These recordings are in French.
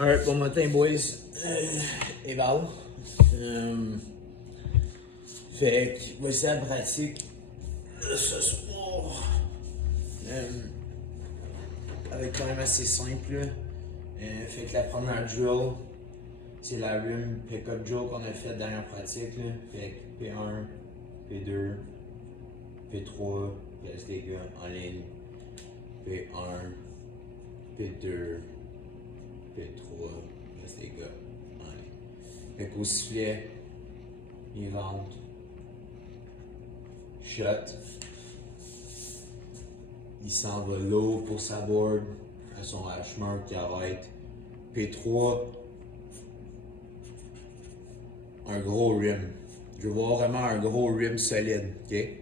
Alright, bon matin, boys. Eval. Fait que voici la pratique ce soir. Avec quand même assez simple. Fait que la première drill, c'est la rim pick-up drill qu'on a fait dans la pratique. Là. Fait que P1, P2, P3, reste les gars en ligne. P1, P2, P3, reste les gars en ligne. Fait qu'au sifflet, il rentre. Shot. Il s'en va low pour sa board. À son hash mark qui arrête. P3. Un gros rim. Je veux voir vraiment un gros rim solide. Okay?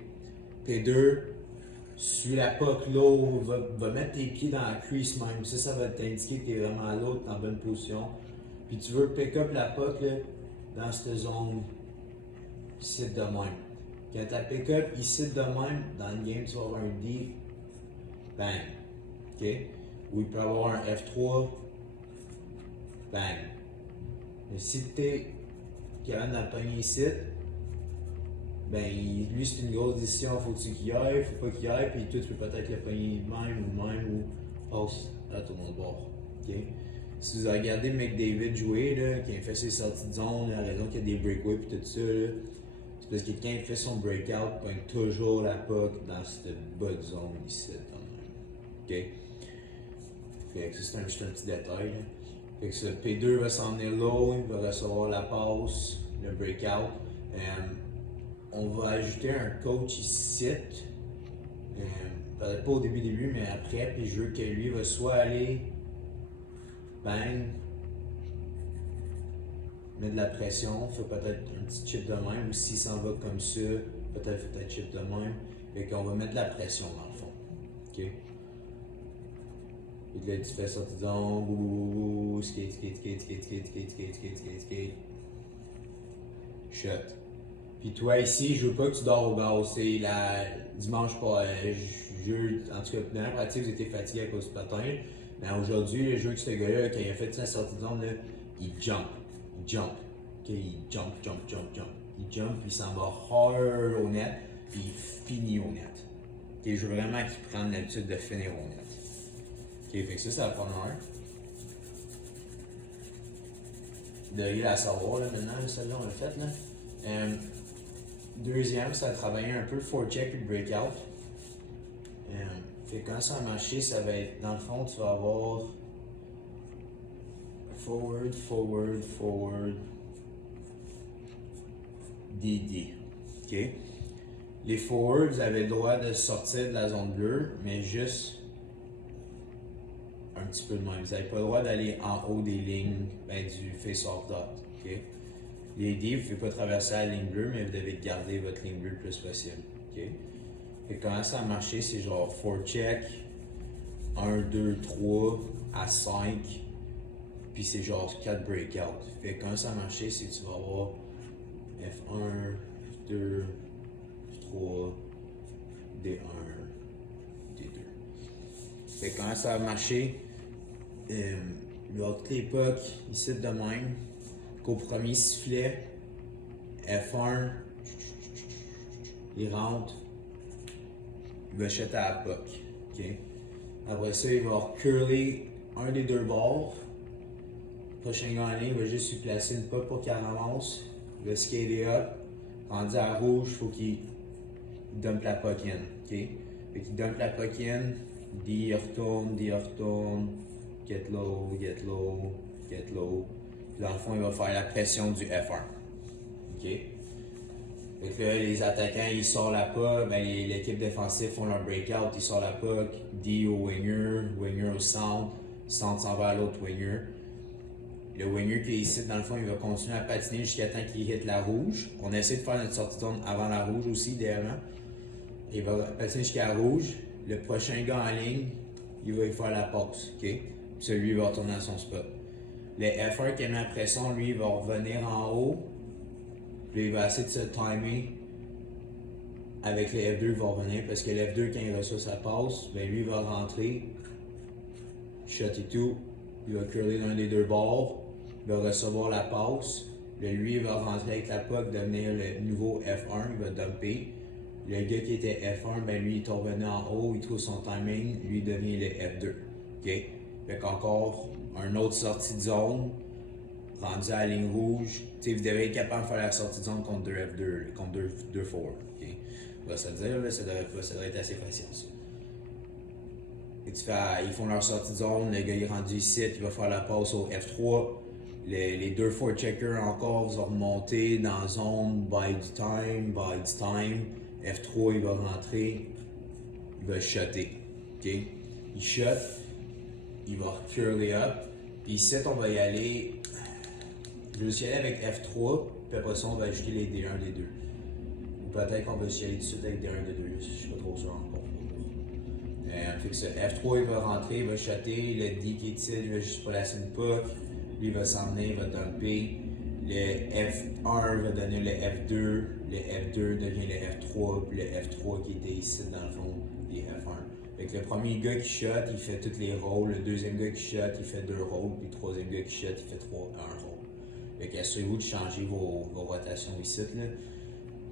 P2. Suis la puck low. Va mettre tes pieds dans la crease même. Ça va t'indiquer que tu es vraiment low, tu es en bonne position. Puis tu veux pick up la puck là, dans cette zone ici de même. Quand tu as pick up ici de même, dans le game, tu vas avoir un deep. Bang. OK? Ou il peut avoir un F3. Bang. Mais si tu es capable de la pogner ici, ben lui c'est une grosse décision. Faut-tu qu'il aille, faut pas qu'il aille, puis toi tu peux peut-être le pogner de même ou passe à tout le monde bord. OK? Si vous avez regardé McDavid jouer, là, quand il fait ses sorties de zone, la raison qu'il y a des breakaways et tout ça, là, c'est parce que quand il fait son breakout, il pogne toujours la puck dans cette bonne zone ici. OK? Fait que ça, c'est juste un petit détail. Là. Fait que ce P2 va s'en venir low, il va recevoir la passe, le breakout. On va ajouter un coach ici. Peut-être pas au début, mais après. Puis je veux que lui va soit aller bang, mettre de la pression, fait peut-être un petit chip de même, ou s'il s'en va comme ça, peut-être fait un chip de même. Fait qu'on va mettre de la pression dans le fond. OK? Et là, tu fais sortir de zone, bouh, skate. Shot. Puis toi ici, je veux pas que tu dors au gaz. C'est la dimanche pas. En tout cas, dans la pratique, vous étiez fatigué à cause du patin. Mais aujourd'hui, le jeu que ce gars-là, quand il a fait sa sortie de zone, là, il jump. Okay, il jump. Il jump, puis il s'en va hard au net, puis il finit au net. Okay, je veux vraiment qu'il prenne l'habitude de finir au net. Ok, fait que ça, c'est la première. De la savoir, là, maintenant, celle-là, on l'a faite, là. Deuxième, ça a travaillé un peu le forecheck et le breakout. Fait que quand ça a marché, ça va être, dans le fond, tu vas avoir forward, DD. OK? Les forwards, vous avez le droit de sortir de la zone bleue, mais juste un petit peu de même. Vous n'avez pas le droit d'aller en haut des lignes du face-off dot. OK? Les D, vous ne pouvez pas traverser la ligne bleue, mais vous devez garder votre ligne bleue le plus possible. OK? Fait que comment ça a marché, c'est genre forecheck, 1, 2, 3 à 5, puis c'est genre 4 breakouts. Fait que comment ça a marché, c'est que tu vas avoir F1, F2, F3, D1, D2. Fait que comment ça a marché, il va y avoir toutes les pucks ici de même. Qu'au premier sifflet, F1, il rentre, il va jeter à la puck. Okay? Après ça, il va avoir curler un des deux bords. Prochain gars en ligne, il va juste lui placer une puck pour qu'il ramasse. Il va skater up. Rendu à rouge, il faut qu'il dump la puck in. Okay? Fait qu'il dump la puck in, D retourne, get low. Puis dans le fond, il va faire la pression du F1. OK? Fait que là, les attaquants, ils sortent la puck, ben, l'équipe défensive font leur breakout, ils sortent la puck, D au winger au centre s'en va à l'autre winger. Le winger qui est ici, dans le fond, il va continuer à patiner jusqu'à temps qu'il hit la rouge. On essaie de faire notre sortie de zone avant la rouge aussi, idéalement. Il va patiner jusqu'à la rouge. Le prochain gars en ligne, il va y faire la passe. OK? Puis celui, il va retourner à son spot. Le F1 qui a mis la pression, lui, il va revenir en haut. Puis il va essayer de se timer avec le F2, il va revenir. Parce que le F2, quand il reçoit sa passe, ben lui, il va rentrer. Shot et tout. il va curler l'un des deux bords, il va recevoir la passe. Lui, il va rentrer avec la puck, devenir le nouveau F1, il va dumper. Le gars qui était F1, ben lui, il est revenu en haut, il trouve son timing, lui, il devient le F2. OK? Fait qu'encore, une autre sortie de zone, rendu à la ligne rouge. T'sais, vous devez être capable de faire la sortie de zone contre 2 F2, contre 2 forward. Okay? On va se dire, là, ça devrait être assez facile, ça. Ils font leur sortie de zone, le gars est rendu ici, il va faire la passe au F3. Les 2 forward checkers encore vont remonter dans la zone, buy du time. F3, il va rentrer, il va shotter. Okay? Il shot, il va curler up. Puis ici, on va y aller. Je vais y aller avec F3, puis après ça, on va ajouter les D1, D2. Ou peut-être qu'on va y aller tout de suite avec D1, D2, je suis pas trop sûr encore. Fait que ça, F3, il va rentrer, il va shotter, le D qui est ici, il va juste placer une puck, lui il va s'en venir, il va dumper, le F1 va donner le F2, le F2 devient le F3, puis le F3 qui était ici dans le fond, les F1. Fait que le premier gars qui shot, il fait tous les rôles, le deuxième gars qui shot, il fait 2 rôles, puis le troisième gars qui shot, il fait 1 rôle. Fait qu'assurez-vous de changer vos rotations ici. Là.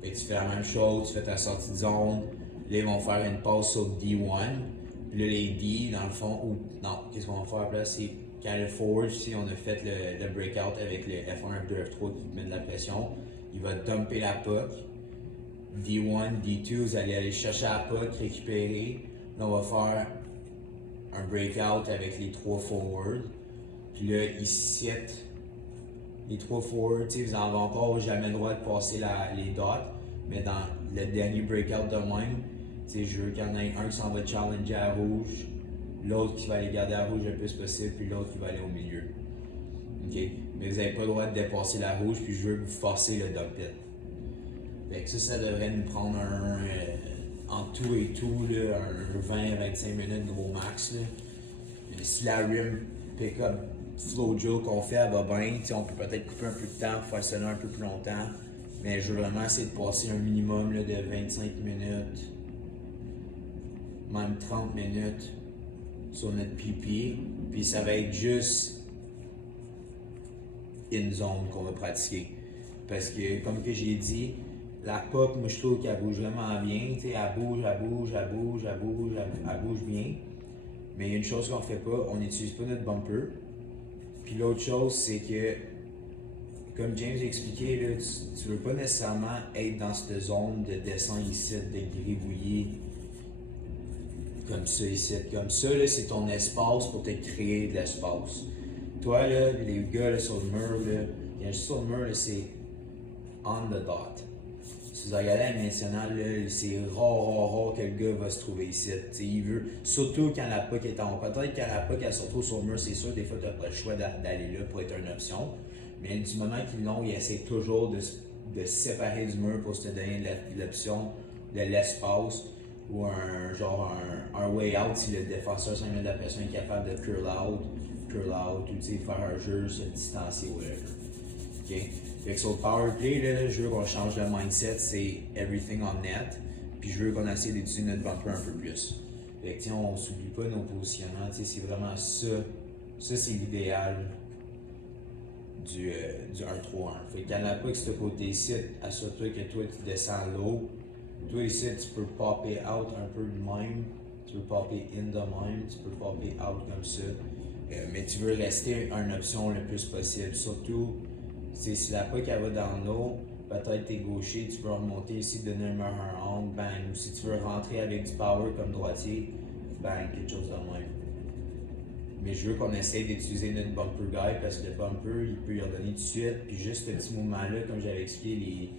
Fait que tu fais la même chose, tu fais ta sortie de zone. Là, ils vont faire une passe sur D1. Puis là, les D, dans le fond, ou non, qu'est-ce qu'on va faire là? C'est quand le forward, si on a fait le breakout avec le F1, F2, F3 qui met de la pression, il va dumper la puck. D1, D2, vous allez aller chercher la puck, récupérer. Là, on va faire un breakout avec les 3 forwards. Puis là, ici, les 3 forwards, vous n'en avez encore jamais le droit de passer les dots. Mais dans le dernier breakout de même, je veux qu'il y en ait un qui s'en va challenger à rouge, l'autre qui va aller garder à rouge le plus possible, puis l'autre qui va aller au milieu. Okay? Mais vous n'avez pas le droit de dépasser la rouge, puis je veux que vous forcez le dog pit. Fait que ça devrait nous prendre en tout et tout, là, un 20-25 minutes gros max. Là. Si la rim pick-up flow drill qu'on fait, elle va bien, on peut peut-être couper un peu de temps pour faire cela un peu plus longtemps. Mais je veux vraiment essayer de passer un minimum là, de 25 minutes, même 30 minutes sur notre PP. Puis ça va être juste in zone qu'on va pratiquer. Parce que, comme que j'ai dit, la puck, moi je trouve qu'elle bouge vraiment bien. Elle bouge bien. Mais il y a une chose qu'on ne fait pas, on n'utilise pas notre bumper. Puis l'autre chose, c'est que, comme James a expliqué, là, tu ne veux pas nécessairement être dans cette zone de descendre ici, de gribouiller comme ça ici. Comme ça, là, c'est ton espace pour te créer de l'espace. Toi, là, les gars là, sur le mur, là, il y a juste sur le mur, là, c'est on the dot. Si vous regardez à la nationale, c'est rare que le gars va se trouver ici. Il veut, surtout quand la puck est en haut. Peut-être quand la puck elle se retrouve sur le mur, c'est sûr, des fois, tu n'as pas le choix d'aller là pour être une option. Mais du moment qu'ils l'ont, ils essaient toujours de se séparer du mur pour te donner l'option de l'espace ou un way out si le défenseur, sans mettre de la pression, est capable de curl out ou faire un jeu, se distancer, whatever. Okay? Fait que sur le power play, là, je veux qu'on change le mindset, c'est everything on net. Puis je veux qu'on essaie d'utiliser notre bumper un peu plus. Fait que on ne s'oublie pas nos positionnements, c'est vraiment ça. Ça, c'est l'idéal du 1-3-1. Fait que quand la puck ce côté-ci, assure-toi que toi tu descends l'eau. Toi ici, tu peux popper out un peu de même. Tu peux popper in de même. Tu peux popper out comme ça. Mais tu veux rester une option le plus possible. Surtout, si la puck elle va dans l'eau, peut-être t'es gaucher, tu peux remonter ici, donner un meilleur angle, bang. Ou si tu veux rentrer avec du power comme droitier, bang, quelque chose de même. Mais je veux qu'on essaie d'utiliser notre bumper guy parce que le bumper, il peut y redonner tout de suite. Puis juste ce petit mouvement-là, comme j'avais expliqué,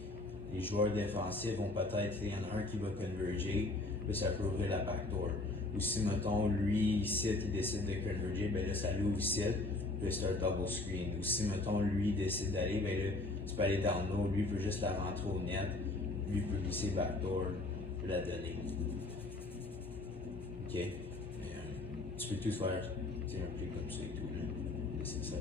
les joueurs défensifs vont peut-être, il y en a un qui va converger, puis ça peut ouvrir la backdoor. Ou si, mettons, lui, ici, il décide de converger, ben là, ça l'ouvre ici, puis c'est un double screen. Ou si, mettons, lui décide d'aller, ben là, tu peux aller dans le lot, lui peut juste la rentrer au net, lui peut glisser backdoor, peut la donner. Ok? Mais, tu peux tout faire, un play comme ça et tout, là. C'est ça.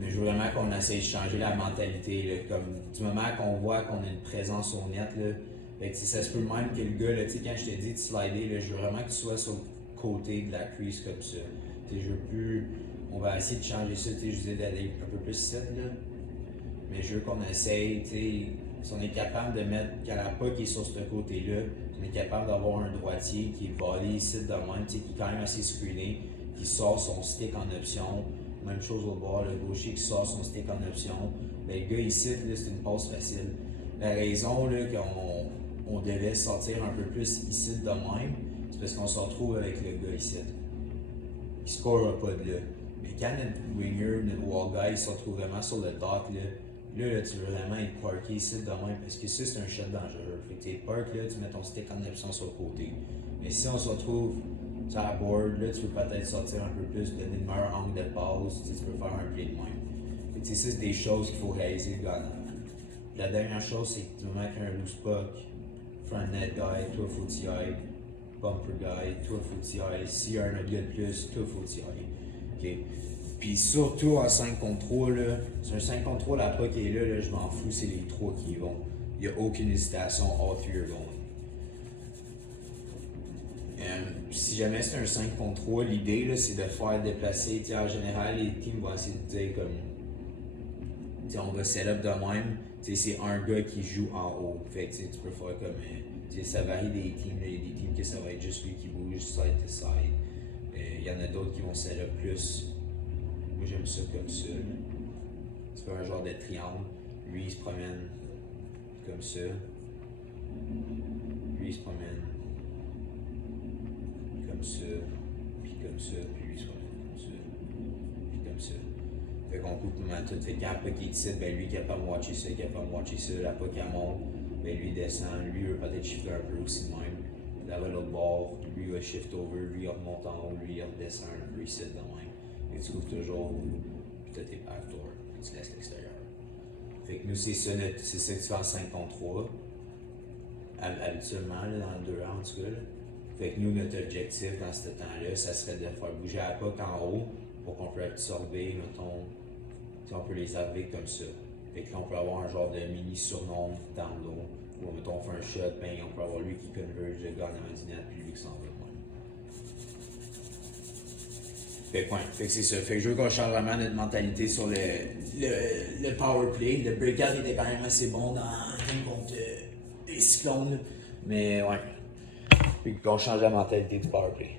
Mais je veux vraiment qu'on essaie de changer la mentalité, là, comme du moment qu'on voit qu'on a une présence au net, là, fait que, ça se peut même que le gars, là, quand je te dis de slider, là, je veux vraiment que tu sois sur le côté de la crease comme ça. Je veux plus. On va essayer de changer ça, je vous ai d'aller un peu plus ici, là. Mais je veux qu'on essaye, si on est capable de mettre, quand la puck est sur ce côté-là, si on est capable d'avoir un droitier qui va aller ici de même, qui est quand même assez screené, qui sort son stick en option. Même chose au bord, le gaucher qui sort son stick en option. Ben, le gars ici, c'est une passe facile. La raison qu'on devait sortir un peu plus ici de même, c'est parce qu'on se retrouve avec le gars ici. Il ne scorera pas de là. Mais quand notre winger, notre wall guy, se retrouve vraiment sur le dot, là, tu veux vraiment être parké ici de même, parce que ça, c'est un shot dangereux. Fait que tu es park, là, tu mets ton stick en option sur le côté. Mais si on se retrouve sur la board, là, tu peux peut-être sortir un peu plus, donner le meilleur angle de passe, tu peux faire un play de même. Fait que ça, c'est des choses qu'il faut réaliser gagnant. La dernière chose, c'est que tu veux mettre un loose puck, front net guy, toi, faut t'y aille. Bumper guy, toi, faut t'y aille. S'il y a un autre gars de plus, toi, faut t'y aille. Okay. Puis surtout en 5 contre 3, là, c'est un 5 contre 3, la puck est là, je m'en fous, c'est les 3 qui y vont. Il n'y a aucune hésitation, all 3 are going. Si jamais c'est un 5 contre 3, l'idée c'est de faire déplacer. En général, les teams vont essayer de dire comme. On va set-up de même. C'est un gars qui joue en haut. Fait que tu peux faire comme. Ça varie des teams. Il y a des teams que ça va être juste lui qui bouge side to side. Il y en a d'autres qui vont set-up plus. Moi j'aime ça comme ça. Tu fais un genre de triangle. Lui il se promène comme ça. Lui il se promène comme ça, puis comme ça, puis lui il se promène comme ça, puis comme ça. Fait qu'on coupe tout. Fait quand la puck est ici, ben lui il est capable de watcher ça, il est capable de watcher ça, la puck elle monte, ben lui il descend, lui il va peut-être shifter un peu aussi de même. Là l'autre bord, lui il va shift over, lui il remonte en haut, lui il redescend un peu ici de même. Et tu ouvres toujours, puis t'as tes backdoors, puis tu laisses l'extérieur. Fait que nous c'est ça que tu fais en 5 contre 3. Habituellement, là, dans le 2 en tout cas. Là. Fait que nous, notre objectif dans ce temps-là, ça serait de faire bouger la puck en haut pour qu'on puisse absorber, mettons, on peut les absorber comme ça. Fait que là, on peut avoir un genre de mini surnom dans l'eau, où mettons, on fait un shot, ben on peut avoir lui qui converge le gars dans la net, puis lui qui s'en va de même. Fait que c'est ça. Fait que je veux qu'on change vraiment notre mentalité sur le power play. Le breakout était quand même assez bon dans contre des cyclones, mais ouais. Puis qu'on change la mentalité du powerplay.